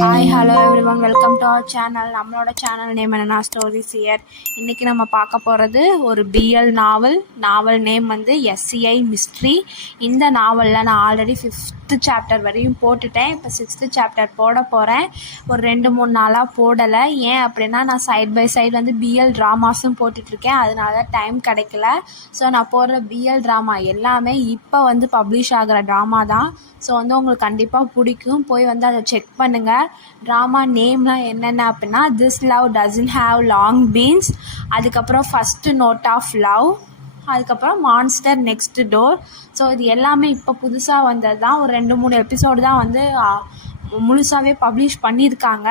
Hi hello everyone, welcome to our channel. நம்மளோட channel name என்னன்னா stories ear. இன்றைக்கி நம்ம பார்க்க போகிறது ஒரு பிஎல் நாவல் நேம் வந்து எஸ்சிஐ மிஸ்ட்ரி. இந்த நாவலில் நான் ஆல்ரெடி 5th சாப்டர் வரையும் போட்டுட்டேன். இப்போ 6th சாப்டர் போட போகிறேன். ஒரு 2-3 நாளாக போடலை. ஏன் அப்படின்னா நான் சைட் பை சைடு வந்து பிஎல் ட்ராமாஸும் போட்டுட்ருக்கேன். அதனால டைம் கிடைக்கல. ஸோ நான் போடுற பிஎல் ட்ராமா எல்லாமே இப்போ வந்து பப்ளிஷ் ஆகிற ட்ராமா தான். ஸோ வந்து உங்களுக்கு கண்டிப்பாக பிடிக்கும். போய் வந்து அதை செக் பண்ணுங்கள். ட்ராமா நேம்லாம் என்னென்ன அப்படின்னா this love doesn't have long beans, அதுக்கப்புறம் ஃபஸ்ட்டு நோட் ஆஃப் லவ், அதுக்கப்புறம் மான்ஸ்டர் நெக்ஸ்ட் டோர். ஸோ இது எல்லாமே இப்போ புதுசாக வந்தது தான். ஒரு 2-3 எபிசோடு தான் வந்து முழுசாகவே பப்ளிஷ் பண்ணியிருக்காங்க.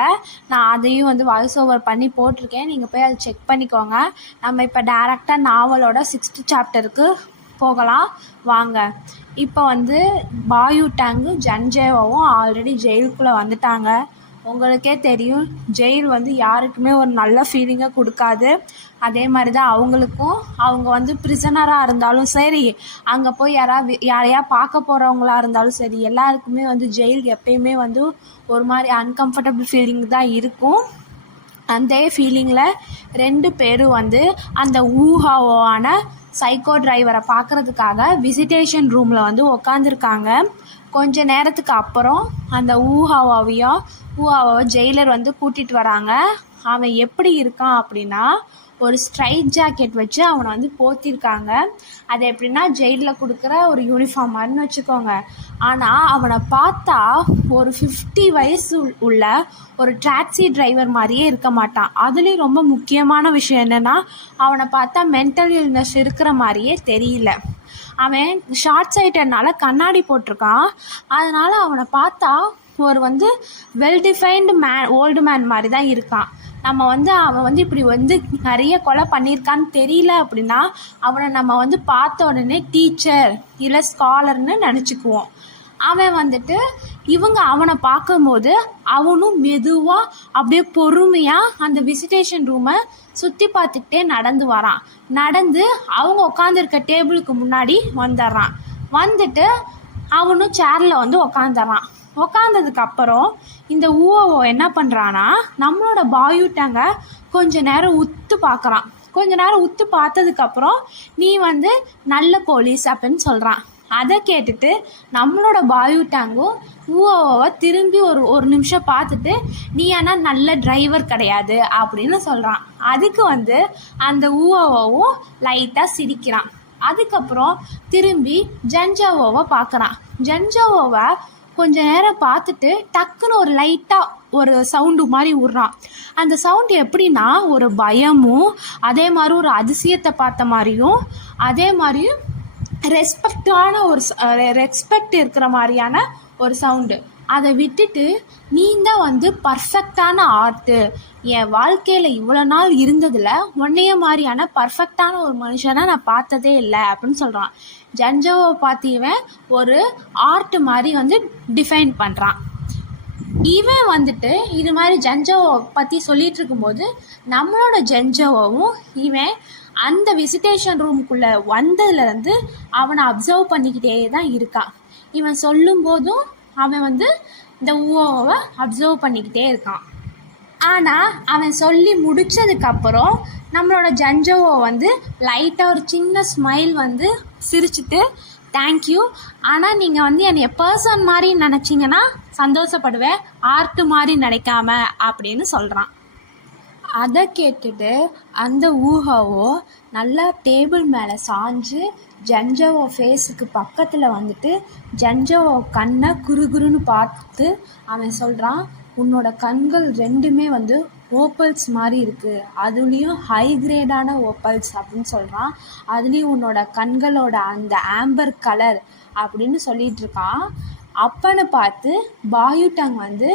நான் அதையும் வந்து வாய்ஸ் ஓவர் பண்ணி போட்டிருக்கேன். நீங்கள் போய் அதை செக் பண்ணிக்கோங்க. நம்ம இப்போ டேரெக்டாக நாவலோட 6th சாப்டருக்கு போகலாம் வாங்க. இப்போ வந்து பாயு டேங்கும் ஜன்ஜேவாவும் ஆல்ரெடி ஜெயிலுக்குள்ளே வந்துட்டாங்க. உங்களுக்கே தெரியும், ஜெயில் வந்து யாருக்குமே ஒரு நல்ல ஃபீலிங்கை கொடுக்காது. அதே மாதிரி தான் அவங்களுக்கும். அவங்க வந்து ப்ரிசனராக இருந்தாலும் சரி, அங்கே போய் யாரையா பார்க்க போகிறவங்களா இருந்தாலும் சரி, எல்லாருக்குமே வந்து ஜெயில் எப்பயுமே வந்து ஒரு மாதிரி அன்கம்ஃபர்டபுள் ஃபீலிங் தான் இருக்கும். அந்த ஃபீலிங்கில் 2 பேரும் வந்து அந்த ஊஹாவான சைக்கோ டிரைவரை பார்க்குறதுக்காக விசிட்டேஷன் ரூமில் வந்து உக்காந்துருக்காங்க. கொஞ்ச நேரத்துக்கு அப்புறம் அந்த ஊஹாவை ஜெயிலர் வந்து கூட்டிகிட்டு வராங்க. அவன் எப்படி இருக்கான் அப்படின்னா, ஒரு ஸ்ட்ரைட் ஜாக்கெட் வச்சு அவனை வந்து போத்திருக்காங்க. அது எப்படின்னா ஜெயிலில் கொடுக்குற ஒரு யூனிஃபார்ம் மாதிரின்னு வச்சுக்கோங்க. ஆனால் அவனை பார்த்தா ஒரு 50 வயசு உள்ள ஒரு டாக்ஸி டிரைவர் மாதிரியே இருக்க மாட்டான். அதுலேயும் ரொம்ப முக்கியமான விஷயம் என்னென்னா, அவனை பார்த்தா மென்டல் இல்னஸ் இருக்கிற மாதிரியே தெரியல. அவன் ஷார்ட் சைட்டட்னால கண்ணாடி போட்டிருக்கான். அதனால் அவனை பார்த்தா ஒரு வந்து வெல் டிஃபைன்டு ஓல்டு மேன் மாதிரி தான் இருக்கான். நம்ம வந்து அவன் வந்து இப்படி வந்து நிறைய கொலை பண்ணியிருக்கான்னு தெரியல அப்படின்னா அவனை நம்ம வந்து பார்த்த உடனே டீச்சர் இல்லை ஸ்காலர்னு நினச்சிக்குவோம். அவன் வந்துட்டு அவனை பார்க்கும்போது அவனும் மெதுவாக அப்படியே பொறுமையாக அந்த விசிட்டேஷன் ரூமை சுற்றி பார்த்துக்கிட்டே நடந்து வரான். நடந்து அவங்க உட்காந்துருக்க டேபிளுக்கு முன்னாடி வந்துடுறான். வந்துட்டு அவனும் சேரில் வந்து உக்காந்துடுறான். உக்காந்ததுக்கு அப்புறம் இந்த ஊஓ என்ன பண்ணுறான்னா, நம்மளோட பாயு டேங்கை கொஞ்ச நேரம் உத்து பார்க்குறான். கொஞ்ச நேரம் உத்து பார்த்ததுக்கப்புறம் நீ வந்து நல்ல போலீஸ் அப்படின்னு சொல்கிறான். அதை கேட்டுட்டு நம்மளோட பாயு டேங்கும் ஊஓவை திரும்பி ஒரு நிமிஷம் பார்த்துட்டு, நீ ஆனால் நல்ல டிரைவர் கிடையாது அப்படின்னு சொல்கிறான். அதுக்கு வந்து அந்த ஊஓவும் லைட்டாக சிரிக்கிறான். அதுக்கப்புறம் திரும்பி ஜன்ஜாவோவை பார்க்குறான். ஜன்ஜாவோவை கொஞ்ச நேரம் பார்த்துட்டு டக்குன்னு ஒரு லைட்டாக ஒரு சவுண்டு மாதிரி விட்றான். அந்த சவுண்டு எப்படின்னா ஒரு பயமும் அதே மாதிரி ஒரு அதிசயத்தை பார்த்த மாதிரியும் அதே மாதிரியும் ரெஸ்பெக்ட் இருக்கிற மாதிரியான ஒரு சவுண்டு. அதை விட்டுட்டு, நீ தான் வந்து பர்ஃபெக்டான ஆர்ட்டு, என் வாழ்க்கையில் இவ்வளோ நாள் இருந்ததில் உன்னைய மாதிரியான பர்ஃபெக்டான ஒரு மனுஷனை நான் பார்த்ததே இல்லை அப்படின்னு சொல்கிறான். ஜன்ஜாவை பார்த்திவன் ஒரு ஆர்ட் மாதிரி வந்து டிஃபைன் பண்ணுறான். இவன் வந்துட்டு இது மாதிரி ஜன்ஜாவை பற்றி சொல்லிகிட்டு இருக்கும்போது நம்மளோட ஜன்ஜாவும் இவன் அந்த விசிட்டேஷன் ரூமுக்குள்ளே வந்ததுலேருந்து அவனை அப்சர்வ் பண்ணிக்கிட்டே தான் இருக்கான். இவன் சொல்லும் போதும் அவன் வந்து இந்த ஊஓவை அப்சர்வ் பண்ணிக்கிட்டே இருக்கான். ஆனால் அவன் சொல்லி முடித்ததுக்கப்புறம் நம்மளோட ஜன்ஜோவை வந்து லைட்டாக ஒரு சின்ன ஸ்மைல் வந்து சிரிச்சுட்டு, தேங்க்யூ, ஆனால் நீங்கள் வந்து என்னைய பர்சன் மாதிரி நினச்சிங்கன்னா சந்தோஷப்படுவேன், ஆர்ட்டு மாதிரி நினைக்காம அப்படின்னு சொல்கிறான். அதை கேட்டுட்டு அந்த ஊஹாவோ நல்லா டேபிள் மேலே சாஞ்சு ஜன்ஜாவோ ஃபேஸுக்கு பக்கத்தில் வந்துட்டு ஜன்ஜாவோ கண்ணை குறுகுறுன்னு பார்த்து அவன் சொல்கிறான், உன்னோட கண்கள் 2மே வந்து ஓப்பல்ஸ் மாதிரி இருக்குது, அதுலேயும் ஹை கிரேடான ஓப்பல்ஸ் அப்படின்னு சொல்கிறான். அதுலேயும் உன்னோட கண்களோட அந்த ஆம்பர் கலர் அப்படின்னு சொல்லிகிட்டு இருக்கான். அப்பன்னு பார்த்து பாயு டேங் வந்து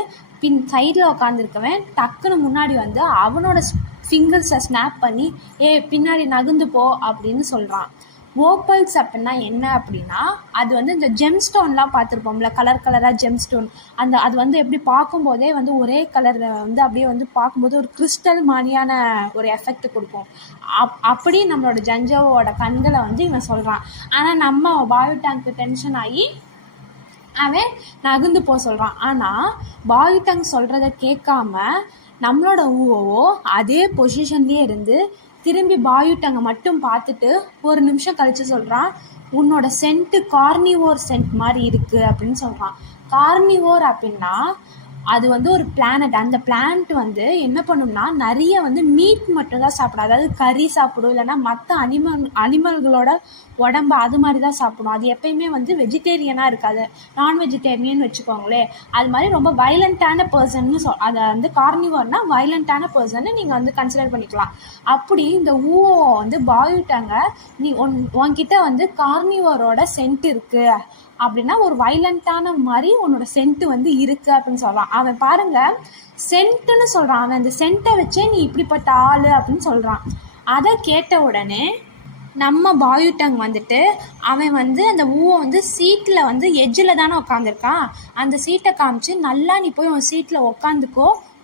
சைடில் உட்காந்துருக்கவன் டக்குன்னு முன்னாடி வந்து அவனோட ஃபிங்கர்ஸை ஸ்னாப் பண்ணி பின்னாடி நகுந்து போ அப்படின்னு சொல்கிறான். ஓப்பல்ஸ் அப்படின்னா என்ன அப்படின்னா, அது வந்து இந்த ஜெம்ஸ்டோன்லாம் பார்த்துருப்போம்ல, கலர் கலராக ஜெம்ஸ்டோன், அது வந்து எப்படி பார்க்கும்போதே வந்து ஒரே கலரில் வந்து அப்படியே வந்து பார்க்கும்போது ஒரு கிறிஸ்டல் மாதிரியான ஒரு எஃபெக்ட் கொடுக்கும். அப்படி நம்மளோட ஜன்ஜாவோட கண்களை வந்து இவன் சொல்கிறான். ஆனால் நம்ம பாயு டேங்க்கு டென்ஷன் ஆகி அவன் நகர்ந்து போக சொல்கிறான். ஆனால் பாய் டங் சொல்கிறத கேட்காம நம்மளோட ஊவோவோ அதே பொசிஷன்லேயே இருந்து திரும்பி பாய் டங்கை மட்டும் பார்த்துட்டு ஒரு நிமிஷம் கழித்து சொல்கிறான், உன்னோட சென்ட்டு கார்னிவோர் சென்ட் மாதிரி இருக்குது அப்படின்னு சொல்கிறான். கார்னிவோர் அப்படின்னா அது வந்து ஒரு பிளானட். அந்த பிளானட் வந்து என்ன பண்ணும்னா நிறைய வந்து மீட் மட்டும் தான் சாப்பிடும். அதாவது கறி சாப்பிடும், இல்லைன்னா மற்ற அனிமல்களோட உடம்பு அது மாதிரி தான் சாப்பிடும். அது எப்பயுமே வந்து வெஜிடேரியனாக இருக்காது, நான் வெஜிடேரியன் வச்சுக்கோங்களே. அது மாதிரி ரொம்ப வைலண்ட்டான பர்சன்னு அதை வந்து கார்னிவர்னா வைலண்ட்டான பர்சன்னு நீங்கள் வந்து கன்சிடர் பண்ணிக்கலாம். அப்படி இந்த ஊவோ வந்து பாயுட்டாங்க, நீ உன்கிட்ட வந்து கார்னிவரோட சென்ட் இருக்குது அப்படின்னா ஒரு வைலண்ட்டான மாதிரி உன்னோட சென்ட்டு வந்து இருக்குது அப்படின்னு சொல்லலாம். அவன் பாருங்க சென்ட்டுன்னு சொல்கிறான். அவன் அந்த சென்ட்டை வச்சே நீ இப்படிப்பட்ட ஆள் அப்படின்னு சொல்கிறான். அதை கேட்ட உடனே நம்ம பாயுட்டங் வந்துட்டு அவன் வந்து அந்த ஊவை வந்து சீட்டில் வந்து எஜ்ஜில் தானே உட்காந்துருக்கான், அந்த சீட்டை காமிச்சு நல்லா நீ போய் உன் சீட்டில்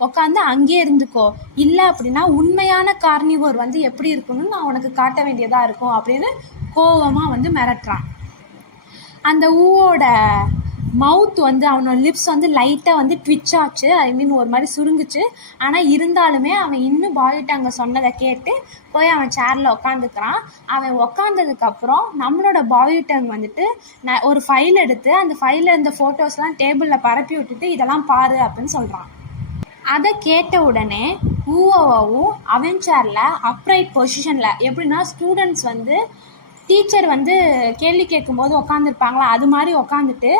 உட்காந்து அங்கேயே இருந்துக்கோ, இல்லை அப்படின்னா உண்மையான கார்னிவோர் வந்து எப்படி இருக்கணும்னு நான் உனக்கு காட்ட வேண்டியதாக இருக்கும் அப்படின்னு கோவமாக வந்து மிரட்டுறான். அந்த ஊவோட மவுத் வந்து அவனோட லிப்ஸ் வந்து லைட்டாக வந்து ட்விச் ஆச்சு, ஒரு மாதிரி சுருங்குச்சு. ஆனால் இருந்தாலுமே அவன் இன்னும் பாயுட்டாங்க சொன்னதை கேட்டு போய் அவன் சேரில் உட்காந்துக்கிறான். அவன் உட்காந்ததுக்கப்புறம் நம்மளோட பாயுட்டாங் வந்துட்டு ஒரு ஃபைல் எடுத்து அந்த ஃபைலில் இருந்த ஃபோட்டோஸ்லாம் டேபிளில் பரப்பி விட்டுட்டு இதெல்லாம் பாரு அப்படின்னு சொல்கிறான். அதை கேட்ட உடனே ஊவோவும் அவன் சேரில் அப்ரைட் பொசிஷனில், எப்படின்னா ஸ்டூடெண்ட்ஸ் வந்து டீச்சர் வந்து கேள்வி கேட்கும்போது உட்காந்துருப்பாங்களா அது மாதிரி உட்காந்துட்டு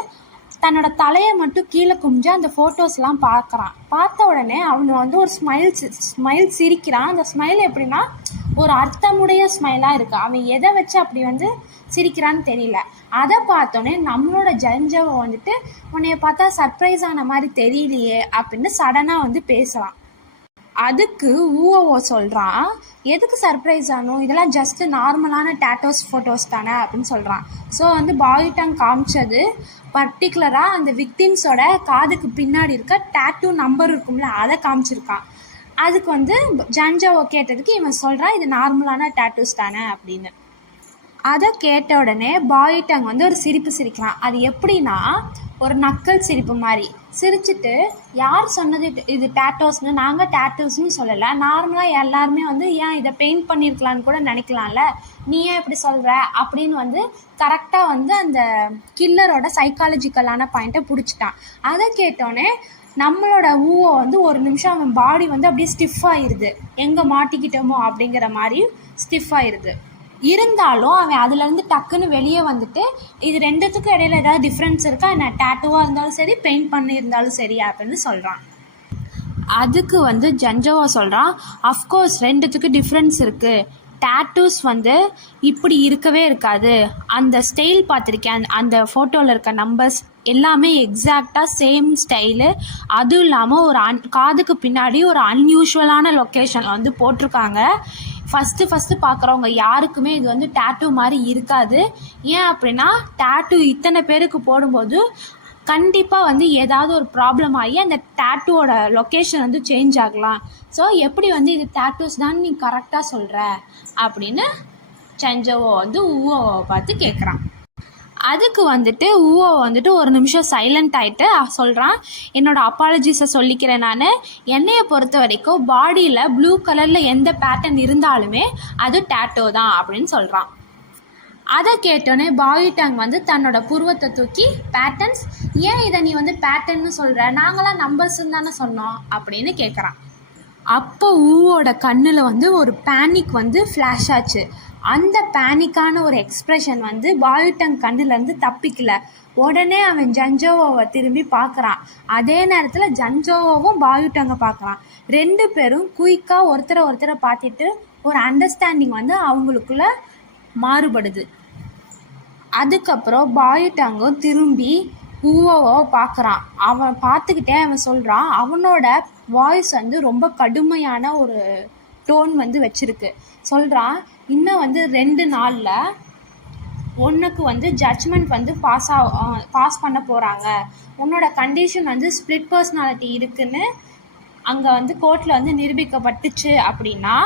தன்னோட தலையை மட்டும் கீழே குமிஞ்சு அந்த ஃபோட்டோஸ்லாம் பார்க்குறான். பார்த்த உடனே அவனை வந்து ஒரு ஸ்மைல் சிரிக்கிறான். அந்த ஸ்மைல் எப்படின்னா ஒரு அர்த்தமுடைய ஸ்மைலாக இருக்குது. அவன் எதை வச்சு அப்படி வந்து சிரிக்கிறான்னு தெரியல. அதை பார்த்தோன்னே நம்மளோட ஜஞ்சவை வந்துட்டு உன்னைய பார்த்தா சர்ப்ரைஸ் ஆன மாதிரி தெரியலையே அப்படின்னு சடனாக வந்து பேசுகிறான். அதுக்கு ஊஓ சொல்கிறான், எதுக்கு சர்ப்ரைஸ் ஆனும், இதெல்லாம் ஜஸ்ட்டு நார்மலான டேட்டோஸ் ஃபோட்டோஸ் தானே அப்படின்னு சொல்கிறான். ஸோ வந்து பாயுட்டாங் காமிச்சது பர்டிகுலராக அந்த விக்டிம்ஸோட காதுக்கு பின்னாடி இருக்க டேட்டூ நம்பர் இருக்கும்ல அதை காமிச்சிருக்கான். அதுக்கு வந்து ஜஞ்சோவை கேட்டதுக்கு இவன் சொல்கிறான் இது நார்மலான டேட்டூஸ் தானே அப்படின்னு. அதை கேட்ட உடனே பாயுட்டாங் வந்து ஒரு சிரிப்பு சிரிக்கிறான். அது எப்படின்னா ஒரு நக்கல் சிரிப்பு மாதிரி சிரிச்சுட்டு, யார் சொன்னது இது டேட்டோஸ்னு, நாங்கள் டேட்டோஸ்னு சொல்லலை, நார்மலாக எல்லாருமே வந்து ஏன் இதை பெயிண்ட் பண்ணியிருக்கலான்னு கூட நினைக்கலாம்ல, நீ ஏன் இப்படி சொல்கிற அப்படின்னு வந்து கரெக்டாக வந்து அந்த கில்லரோட சைக்காலஜிக்கலான பாயிண்ட்டை பிடிச்சிட்டான். அதை கேட்டோன்னே நம்மளோட ஊவை வந்து ஒரு நிமிஷம் அவன் பாடி வந்து அப்படியே ஸ்டிஃப் ஆயிடுது, எங்கே மாட்டிக்கிட்டோமோ அப்படிங்கிற மாதிரி ஸ்டிஃப் ஆயிடுது. இருந்தாலும் அவன் அதுலேருந்து டக்குன்னு வெளியே வந்துட்டு இது ரெண்டுத்துக்கும் இடையில ஏதாவது டிஃப்ரென்ஸ் இருக்கா, நான் டேட்டூவாக இருந்தாலும் சரி பெயிண்ட் பண்ணியிருந்தாலும் சரி அப்படின்னு சொல்கிறான். அதுக்கு வந்து ஜஞ்சோவா சொல்கிறான், அஃப்கோர்ஸ் ரெண்டுத்துக்கு டிஃப்ரென்ஸ் இருக்குது. டேட்டூஸ் வந்து இப்படி இருக்கவே இருக்காது, அந்த ஸ்டைல் பார்த்துருக்கேன், அந்த ஃபோட்டோவில் இருக்க நம்பர்ஸ் எல்லாமே எக்ஸாக்டாக சேம் ஸ்டைலு. அதுவும் இல்லாமல் ஒரு காதுக்கு பின்னாடி ஒரு அன்யூஷுவலான லொக்கேஷனில் வந்து போட்டிருக்காங்க. ஃபஸ்ட்டு பார்க்குறவங்க யாருக்குமே இது வந்து டேட்டூ மாதிரி இருக்காது. ஏன் அப்படின்னா டேட்டூ இத்தனை பேருக்கு போடும்போது கண்டிப்பாக வந்து ஏதாவது ஒரு ப்ராப்ளம் ஆகி அந்த டேட்டூவோட லொக்கேஷன் வந்து சேஞ்ச் ஆகலாம். ஸோ எப்படி வந்து இது டேட்டூஸ் தான் நீ கரெக்டாக சொல்கிற அப்படின்னு ஜஞ்சோவோ வந்து ஊவோவை பார்த்து கேட்குறான். அதுக்கு வந்துட்டு ஊவோ வந்துட்டு ஒரு நிமிஷம் சைலண்ட் ஆகிட்டு சொல்கிறான், என்னோடய அப்பாலஜிஸை சொல்லிக்கிறேன், நான் என்னையை பொறுத்த வரைக்கும் பாடியில் ப்ளூ கலரில் எந்த பேட்டர்ன் இருந்தாலுமே அது டேட்டோ தான் அப்படின்னு சொல்கிறான். அதை கேட்டோன்னே பாயுட்டாங் வந்து தன்னோட புருவத்தை தூக்கி, பேட்டர்ன்ஸ், ஏன் இதை நீ வந்து பேட்டர்ன்னு சொல்கிற, நாங்களாம் நம்பர்ஸ்ன்னு தானே சொன்னோம் அப்படின்னு கேட்குறான். அப்போ ஊவோட கண்ணில் வந்து ஒரு பேனிக் வந்து ஃப்ளாஷ் ஆச்சு. அந்த பேனிக்கான ஒரு எக்ஸ்ப்ரெஷன் வந்து பாயுட்டாங் கண்ணுலேருந்து தப்பிக்கல. உடனே அவன் ஜஞ்சோவோவை திரும்பி பார்க்குறான். அதே நேரத்தில் ஜஞ்சோவோவும் பாயுட்டாங்க பார்க்குறான். ரெண்டு பேரும் குயிக்காக ஒருத்தரை பார்த்துட்டு ஒரு அண்டர்ஸ்டாண்டிங் வந்து அவங்களுக்குள்ள மாறுபடுது. அதுக்கப்புறம் பாயுட்டாங்கும் திரும்பி ஊவோவை பார்க்குறான். அவன் பார்த்துக்கிட்டே அவன் சொல்கிறான், அவனோட வாய்ஸ் வந்து ரொம்ப கடுமையான ஒரு டோன் வந்து வச்சுருக்கு. இன்னும் வந்து 2 நாளில் உனக்கு வந்து ஜட்ஜ்மெண்ட் வந்து பாஸ் பண்ண போகிறாங்க, உன்னோட கண்டிஷன் வந்து ஸ்ப்ளிட் பர்சனாலிட்டி இருக்குன்னு அங்கே வந்து கோர்ட்டில் வந்து நிரூபிக்கப்பட்டுச்சு அப்படின்னா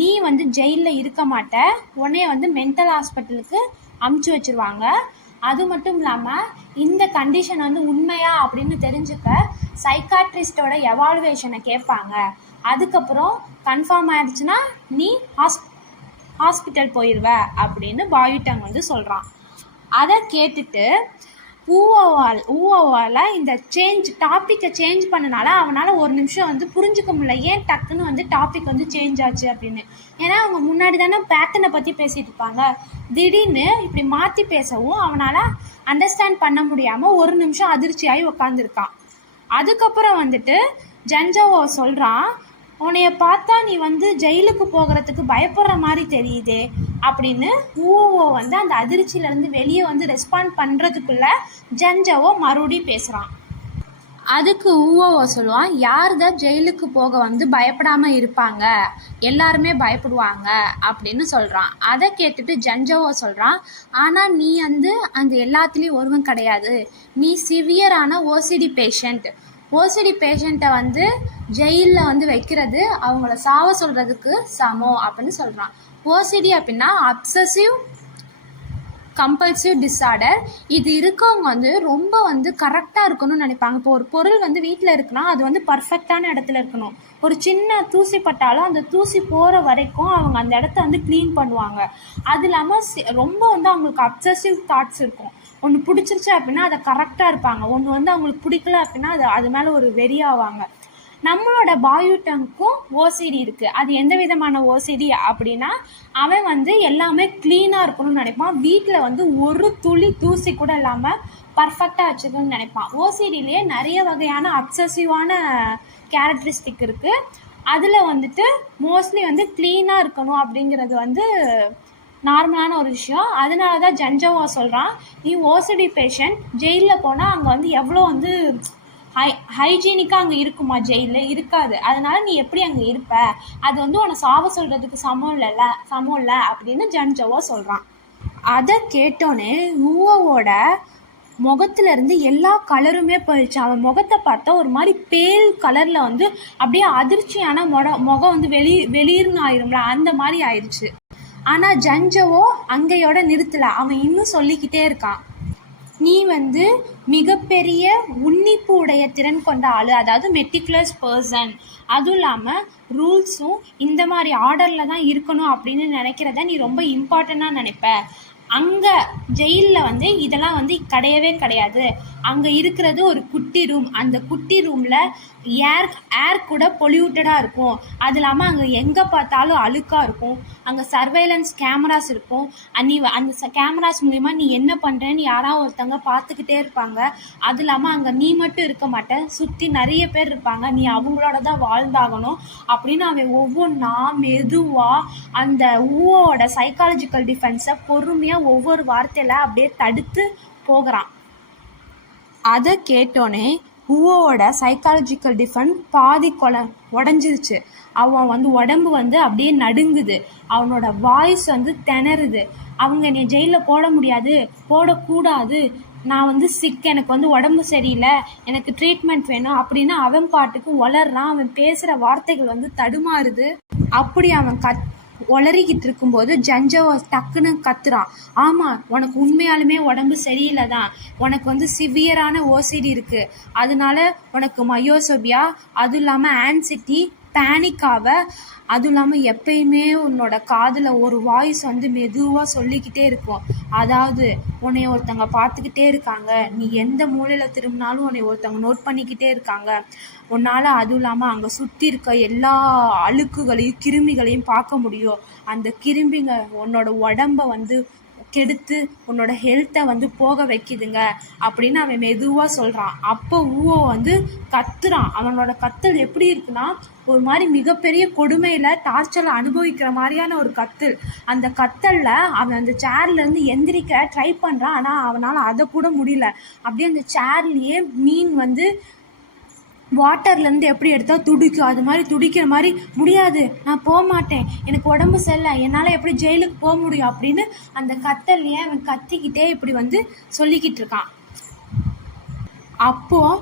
நீ வந்து ஜெயிலில் இருக்க மாட்ட, உன்னைய வந்து மென்டல் ஹாஸ்பிட்டலுக்கு அமுச்சு வச்சுருவாங்க. அது மட்டும் இல்லாமல் இந்த கண்டிஷன் வந்து உண்மையா அப்படின்னு தெரிஞ்சுக்க சைக்காட்ரிஸ்டோட எவாலுவேஷனை கேட்பாங்க. அதுக்கப்புறம் கன்ஃபார்ம் ஆயிடுச்சுன்னா நீ ஹாஸ்பிட்டல் போயிடுவ அப்படின்னு பாயுட்டங் வந்து சொல்கிறான். அதை கேட்டுட்டு ஊவோவால் இந்த டாப்பிக்கை சேஞ்ச் பண்ணனால அவனால் ஒரு நிமிஷம் வந்து புரிஞ்சுக்க முடியல, ஏன் டக்குன்னு வந்து டாபிக் வந்து சேஞ்ச் ஆச்சு அப்படின்னு. ஏன்னா அவங்க முன்னாடி தானே பேட்டர்னை பற்றி பேசிகிட்டு இருப்பாங்க, திடீர்னு இப்படி மாற்றி பேசவும் அவனால் அண்டர்ஸ்டாண்ட் பண்ண முடியாமல் ஒரு நிமிஷம் அதிர்ச்சியாகி உக்காந்துருக்கான். அதுக்கப்புறம் வந்துட்டு ஜன்ஜாவோ சொல்கிறான், உன்னைய பார்த்தா நீ வந்து ஜெயிலுக்கு போகிறதுக்கு பயப்படுற மாதிரி தெரியுதே அப்படின்னு ஊவோ வந்து அந்த அதிர்ச்சியிலேருந்து வெளியே வந்து ரெஸ்பாண்ட் பண்ணுறதுக்குள்ள ஜன்ஜாவோ மறுபடியும் பேசுகிறான். அதுக்கு ஊவோவோ சொல்லுவான், யார் தான் ஜெயிலுக்கு போக வந்து பயப்படாமல் இருப்பாங்க, எல்லாருமே பயப்படுவாங்க அப்படின்னு சொல்கிறான். அதை கேட்டுட்டு ஜன்ஜாவோ சொல்கிறான், ஆனால் நீ வந்து அந்த எல்லாத்துலேயும் ஒருவன் கிடையாது, நீ சிவியரான ஓசிடி பேஷண்ட். ஓசிடி பேஷண்ட்டை வந்து ஜெயிலில் வந்து வைக்கிறது அவங்கள சாவ சொல்கிறதுக்கு சமம் அப்படின்னு சொல்கிறான். ஓசிடி அப்படின்னா அப்சசிவ் கம்பல்சிவ் டிஸார்டர். இது இருக்கவங்க வந்து ரொம்ப வந்து கரெக்டாக இருக்கணும்னு நினைப்பாங்க. இப்போ ஒரு பொருள் வந்து வீட்டில் இருக்குன்னா அது வந்து பர்ஃபெக்டான இடத்துல இருக்கணும். ஒரு சின்ன தூசி பட்டாலும் அந்த தூசி போகிற வரைக்கும் அவங்க அந்த இடத்த வந்து க்ளீன் பண்ணுவாங்க. அது இல்லாமல் ரொம்ப வந்து அவங்களுக்கு அப்சசிவ் தாட்ஸ் இருக்கும். ஒன்று பிடிச்சிருச்சு அப்படின்னா அதை கரெக்டாக இருப்பாங்க, ஒன்று வந்து அவங்களுக்கு பிடிக்கல அப்படின்னா அது மேலே ஒரு வெறியாவாங்க. நம்மளோட பாயுட்டங்க்கும் ஓசிடி இருக்குது. அது எந்த விதமான ஓசிடி அப்படின்னா அவன் வந்து எல்லாமே க்ளீனாக இருக்கணும்னு நினைப்பான், வீட்டில் வந்து ஒரு துளி தூசி கூட இல்லாமல் பர்ஃபெக்டாக வச்சுக்கணும்னு நினைப்பான். ஓசிடிலேயே நிறைய வகையான அப்சசிவான கேரக்டரிஸ்டிக் இருக்குது. அதில் வந்துட்டு மோஸ்ட்லி வந்து க்ளீனாக இருக்கணும் அப்படிங்கிறது வந்து நார்மலான ஒரு விஷயம். அதனால தான் ஜன்ஜாவோ சொல்கிறான், நீ ஓசிடி பேஷண்ட், ஜெயிலில் போனால் அங்கே வந்து எவ்வளோ வந்து ஹைஜீனிக்காக அங்கே இருக்குமா, ஜெயிலில் இருக்காது, அதனால நீ எப்படி அங்கே இருப்ப, அது வந்து உன்னை சாவ சொல்கிறதுக்கு சமம் இல்லை அப்படின்னு ஜன்ஜாவோ சொல்கிறான். அதை கேட்டோன்னே ஊவோட முகத்துலேருந்து எல்லா கலருமே போயிடுச்சு. அவன் முகத்தை பார்த்தா ஒரு மாதிரி பேல் கலரில் வந்து அப்படியே அதிர்ச்சியான முகம் வந்து வெளியிருந்து ஆயிரும்ல, அந்த மாதிரி ஆயிடுச்சு. ஆனால் ஜன்ஜாவோ அங்கேயோட நிறுத்தலை, அவன் இன்னும் சொல்லிக்கிட்டே இருக்கான், நீ வந்து மிகப்பெரிய உன்னிப்பு உடைய திறன் கொண்ட ஆள், அதாவது மெட்டிகுலஸ் பர்சன். அதுவும் இல்லாமல் ரூல்ஸும் இந்த மாதிரி ஆர்டரில் தான் இருக்கணும் அப்படின்னு நினைக்கிறத நீ ரொம்ப இம்பார்ட்டண்ட்டாக நினைப்ப. அங்கே ஜெயிலில் வந்து இதெல்லாம் வந்து கிடையவே கிடையாது. அங்கே இருக்கிறது ஒரு குட்டி ரூம். அந்த குட்டி ரூமில் ஏர் கூட பொல்யூட்டடாக இருக்கும். அது இல்லாமல் அங்கே எங்கே பார்த்தாலும் அழுக்காக இருக்கும். அங்கே சர்வைலன்ஸ் கேமராஸ் இருக்கும். நீ அந்த கேமராஸ் மூலிமா நீ என்ன பண்ணுறேன்னு யாராவது ஒருத்தவங்க பார்த்துக்கிட்டே இருப்பாங்க. அது இல்லாமல் அங்கே நீ மட்டும் இருக்க மாட்ட, சுற்றி நிறைய பேர் இருப்பாங்க, நீ அவங்களோட தான் வாழ்ந்தாகணும் அப்படின்னு அவன் ஒவ்வொன்றா மெதுவாக அந்த ஊவோட சைக்காலஜிக்கல் டிஃபென்ஸை பொறுமையாக ஒவ்வொரு வார்த்தையில் அப்படியே தடுத்து போகிறான். அதை கேட்டோன்னே ஊவோட சைக்காலஜிக்கல் டிஃபென்ஸ் பாதி உடஞ்சிருச்சு. அவன் வந்து உடம்பு வந்து அப்படியே நடுங்குது, அவனோட வாய்ஸ் வந்து திணறுது. அவங்க என்னை ஜெயிலில் போட முடியாது, போடக்கூடாது, நான் வந்து சிக், எனக்கு வந்து உடம்பு சரியில்லை, எனக்கு ட்ரீட்மெண்ட் வேணும் அப்படின்னு அவன் பாட்டுக்கு உளறான். அவன் பேசுகிற வார்த்தைகள் வந்து தடுமாறுது. அப்படி அவன் உளறிக்கிட்டு இருக்கும்போது ஜன்ஜாவோ டக்குன்னு கத்துறான், ஆமாம் உனக்கு உண்மையாலுமே உடம்பு சரியில்லை தான், உனக்கு வந்து சிவியரான ஓசிடி இருக்குது, அதனால உனக்கு மயோசோபியா, அதுவும் இல்லாமல் ஆன்சிட்டி, பேனிக்காக, அதுவும் இல்லாமல் எப்பயுமே உன்னோட காதில் ஒரு வாய்ஸ் வந்து மெதுவாக சொல்லிக்கிட்டே இருக்கும், அதாவது உன்னை ஒருத்தவங்க பார்த்துக்கிட்டே இருக்காங்க, நீ எந்த மூலையில் திரும்பினாலும் உன்னை ஒருத்தவங்க நோட் பண்ணிக்கிட்டே இருக்காங்க, உன்னால் அதுவும் இல்லாமல் அங்கே சுற்றி இருக்க எல்லா அழுக்குகளையும் கிருமிகளையும் பார்க்க முடியும், அந்த கிருமிங்க உன்னோட உடம்பை வந்து கெடுத்து உன்னோட ஹெல்த்தை வந்து போக வைக்குதுங்க அப்படின்னு அவன் மெதுவாக சொல்கிறான். அப்போ ஊவோ வந்து கத்துறான். அவனோட கத்தல் எப்படி இருக்குன்னா ஒரு மாதிரி மிகப்பெரிய கொடுமையில் டார்ச்சரில் அனுபவிக்கிற மாதிரியான ஒரு கத்தல். அந்த கத்தலில் அவன் அந்த சேர்லேருந்து எந்திரிக்க ட்ரை பண்ணுறான், ஆனால் அவனால் அதை கூட முடியல. அப்படியே அந்த சேர்லேயே மீன் வந்து வாட்டர்லேருந்து எப்படி எடுத்தால் துடிக்கும், அது மாதிரி துடிக்கிற மாதிரி, முடியாது, நான் போக மாட்டேன், எனக்கு உடம்பு சரியில்லை, என்னால் எப்படி ஜெயிலுக்கு போக முடியும் அப்படின்னு அந்த கத்தல்லையே அவன் கத்திக்கிட்டே இப்படி வந்து சொல்லிக்கிட்டு இருக்கான். அப்போது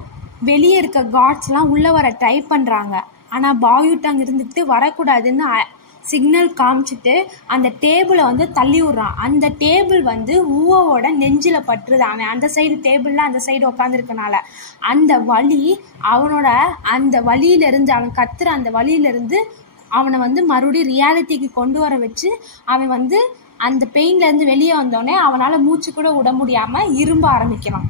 வெளியே இருக்க காட்ஸ்லாம் உள்ளே வர ட்ரை பண்ணுறாங்க, ஆனால் பாயுட்டங் இருந்துக்கிட்டு வரக்கூடாதுன்னு சிக்னல் காமிச்சிட்டு அந்த டேபிளை வந்து தள்ளி விட்றான். அந்த டேபிள் வந்து ஊவோட நெஞ்சில் பட்டுருது. அவன் அந்த சைடு டேபிளில் அந்த சைடு உட்காந்துருக்கனால அந்த வலி அவனோட அந்த வலியிலேருந்து அவன் கத்துற அந்த வலியிலேருந்து அவனை வந்து மறுபடியும் ரியாலிட்டிக்கு கொண்டு வர வச்சு அவன் வந்து அந்த பெயின்லேருந்து வெளியே வந்தோடனே அவனால் மூச்சு கூட விட முடியாமல் இரும்ப ஆரம்பிக்கிறான்.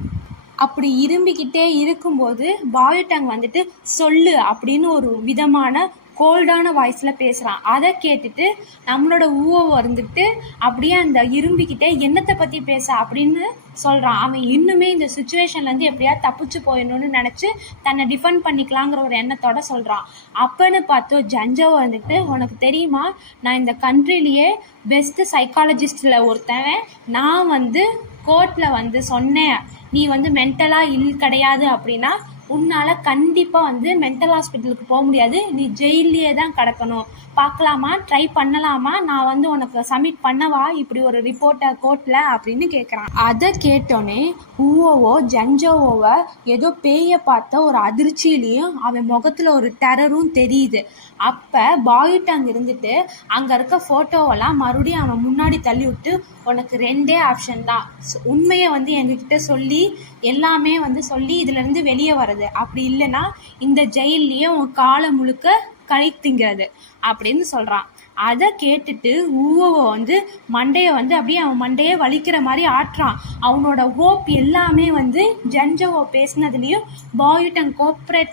அப்படி இரும்பிக்கிட்டே இருக்கும்போது பாயுட்டங் வந்துட்டு சொல்லு அப்படின்னு ஒரு விதமான கோல்டான வாய்ஸில் பேசுகிறான். அதை கேட்டுட்டு நம்மளோட ஊவை வந்துட்டு அப்படியே அந்த இரும்பிக்கிட்டே என்னத்தை பற்றி பேச அப்படின்னு சொல்கிறான். அவன் இன்னுமே இந்த சுச்சுவேஷன்லேருந்து எப்படியா தப்பிச்சு போயிடணும்னு நினச்சி தன்னை டிஃபெண்ட் பண்ணிக்கலாங்கிற ஒரு எண்ணத்தோட சொல்கிறான். அப்போன்னு பார்த்தோம் ஜஞ்சோ வந்துட்டு, உனக்கு தெரியுமா, நான் இந்த கண்ட்ரிலேயே பெஸ்ட்டு சைக்காலஜிஸ்டில் ஒருத்தன். நான் வந்து கோர்ட்டில் வந்து சொன்னேன் நீ வந்து மென்டலாக கிடையாது அப்படின்னா உன்னால் கண்டிப்பாக வந்து மென்டல் ஹாஸ்பிட்டலுக்கு போக முடியாது, நீ ஜெயிலே தான் கிடக்கணும், பார்க்கலாமா, ட்ரை பண்ணலாமா, நான் வந்து உனக்கு சப்மிட் பண்ணவா இப்படி ஒரு ரிப்போர்ட்டை கோர்ட்டில் அப்படின்னு கேட்குறான். அதை கேட்டோன்னே ஊவோவோ ஜஞ்சோவோவை ஏதோ பேயை பார்த்த ஒரு அதிர்ச்சியிலையும் அவன் முகத்தில் ஒரு டெரரும் தெரியுது. அப்போ பாயுட்டங் இருந்துட்டு அங்கே இருக்க ஃபோட்டோவெல்லாம் மறுபடியும் அவன் முன்னாடி தள்ளி விட்டு, உனக்கு 2 ஆப்ஷன் தான், உண்மையை வந்து எங்ககிட்ட சொல்லி எல்லாமே வந்து சொல்லி இதிலேருந்து வெளியே வர்றது, அப்படி இல்லைன்னா இந்த ஜெயில்லையே உன் காலம் முழுக்க கழித்துங்கிறது அப்படின்னு சொல்கிறான். அதை கேட்டுட்டு ஊவோவை வந்து மண்டையை வந்து அப்படியே அவன் மண்டையை வலிக்கிற மாதிரி ஆட்டுறான். அவனோட ஹோப் எல்லாமே வந்து ஜஞ்சோவோ பேசினதுலேயும் பாயுட்டங் கோஆப்ரேட்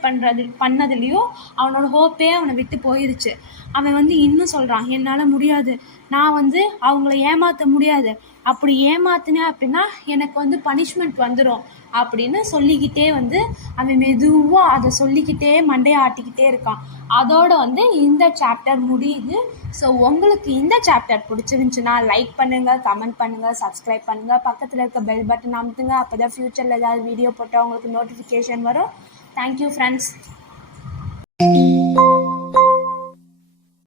பண்ணதுலேயும் அவனோட ஹோப்பே அவனை விட்டு போயிடுச்சு. அவன் வந்து இன்னும் சொல்கிறான், என்னால் முடியாது, நான் வந்து அவங்கள ஏமாற்ற முடியாது, அப்படி ஏமாத்தினேன் அப்படின்னா எனக்கு வந்து பனிஷ்மெண்ட் வந்துடும் அப்படின்னு சொல்லிக்கிட்டே வந்து அவன் மெதுவாக அதை சொல்லிக்கிட்டே மண்டையை ஆட்டிக்கிட்டே இருக்கான். அதோடு வந்து இந்த சாப்டர் முடியுது. ஸோ உங்களுக்கு இந்த சாப்டர் பிடிச்சிருந்துச்சுன்னா லைக் பண்ணுங்கள், கமெண்ட் பண்ணுங்கள், சப்ஸ்கிரைப் பண்ணுங்கள், பக்கத்தில் இருக்க பெல் பட்டன் அமுத்துங்க. அப்போ தான் ஃப்யூச்சரில் ஏதாவது வீடியோ போட்டால் உங்களுக்கு நோட்டிஃபிகேஷன் வரும். Thank you friends.